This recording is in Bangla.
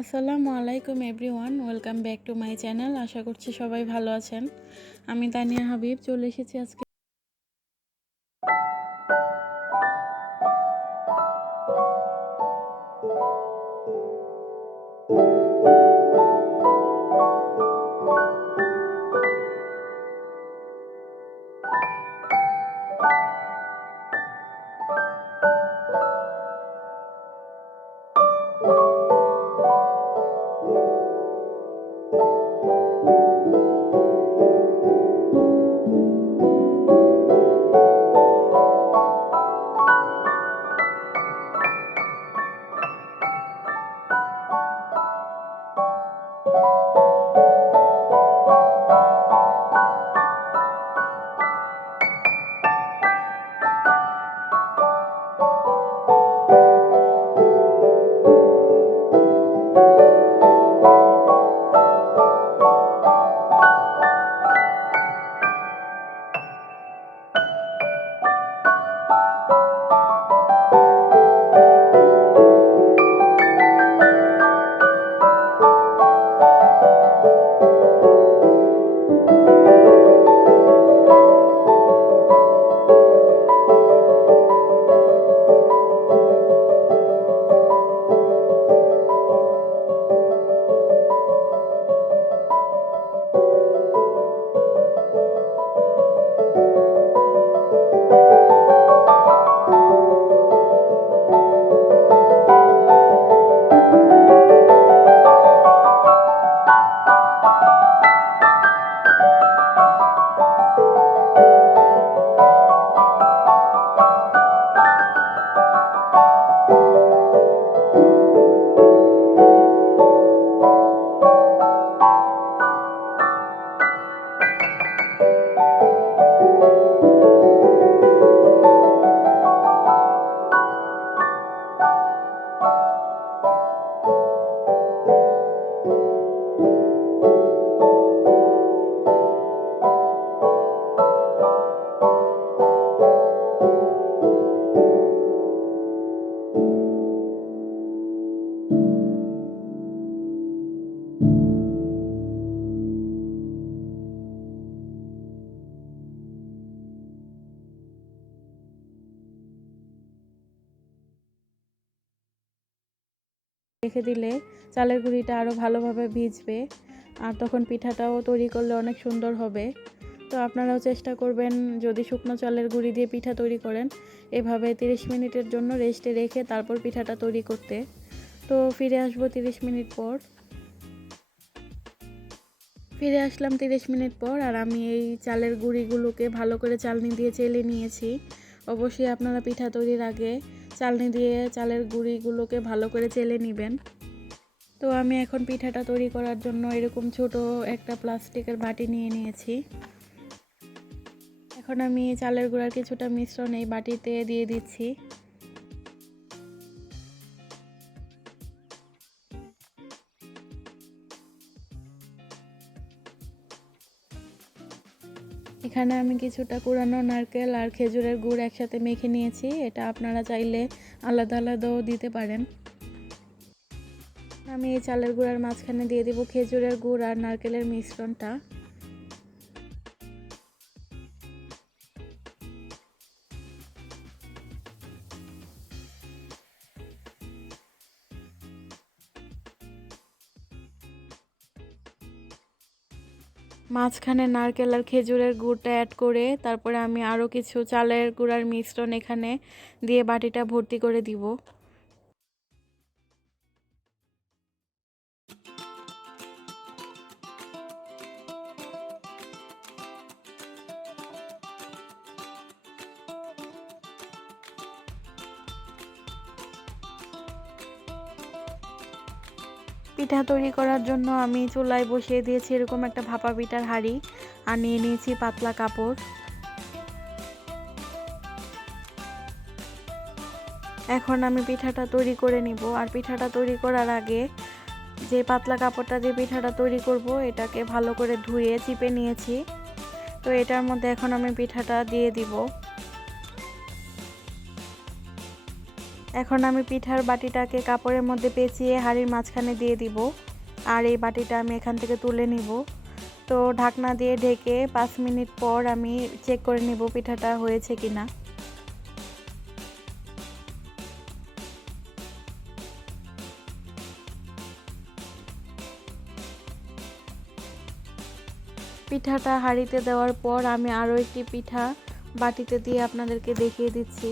আসসালামু আলাইকুম everyone, welcome back to my channel. আশা করছি সবাই ভালো আছেন। আমি তানিয়া হাবিব চলে এসেছি আজকে রেখে দিলে চালের গুঁড়িটা আরও ভালোভাবে ভিজবে, আর তখন পিঠাটাও তৈরি করলে অনেক সুন্দর হবে। তো আপনারাও চেষ্টা করবেন, যদি শুকনো চালের গুঁড়ি দিয়ে পিঠা তৈরি করেন, এভাবে 30 মিনিটের জন্য রেস্টে রেখে তারপর পিঠাটা তৈরি করতে। তো ফিরে আসবো 30 মিনিট পর। ফিরে আসলাম 30 মিনিট পর, আর আমি এই চালের গুঁড়িগুলোকে ভালো করে চালনি দিয়ে চেলে নিয়েছি। অবশ্যই আপনারা পিঠা তৈরির আগে চালনি দিয়ে চালের গুঁড়িগুলোকে ভালো করে চেলে নেবেন। তো আমি এখন পিঠাটা তৈরি করার জন্য এরকম ছোট একটা প্লাস্টিকের বাটি নিয়ে নিয়েছি। এখন আমি চালের গুঁড়ার কিছুটা মিশ্রণ এই বাটিতে দিয়ে দিচ্ছি। এখানে আমি কিছুটা কুড়ানো নারকেল আর খেজুরের গুড় একসাথে মেখে নিয়েছি। এটা আপনারা চাইলে আলাদা আলাদাও দিতে পারেন। আমি এই চালের গুঁড়ার মাঝখানে দিয়ে দিব খেজুরের গুড় আর নারকেলের মিশ্রণটা। মাঝখানে নারকেল আর খেজুরের গুড়টা অ্যাড করে তারপরে আমি আরও কিছু চালের গুঁড়ার মিশ্রণ এখানে দিয়ে বাটিটা ভর্তি করে দিব। পিঠা তৈরি করার জন্য আমি চুলায় বসিয়ে দিয়েছি এরকম একটা ভাপা পিঠার হাঁড়ি, আর নিয়ে নিয়েছি পাতলা কাপড়। এখন আমি পিঠাটা তৈরি করে নিব। আর পিঠাটা তৈরি করার আগে যে পাতলা কাপড়টা দিয়ে পিঠাটা তৈরি করব, এটাকে ভালো করে ধুয়ে চিপে নিয়েছি। তো এটার মধ্যে এখন আমি পিঠাটা দিয়ে দিব। এখন আমি পিঠার বাটিটাকে কাপড়ের মধ্যে পেঁচিয়ে হাঁড়ির মাঝখানে দিয়ে দিব। আর এই বাটিটা আমি এখান থেকে তুলে নিব। তো ঢাকনা দিয়ে ঢেকে 5 মিনিট পর আমি চেক করে নিব পিঠাটা হয়েছে কিনা। পিঠাটা হাঁড়িতে দেওয়ার পর আমি আরও একটি পিঠা বাটিতে দিয়ে আপনাদেরকে দেখিয়ে দিচ্ছি।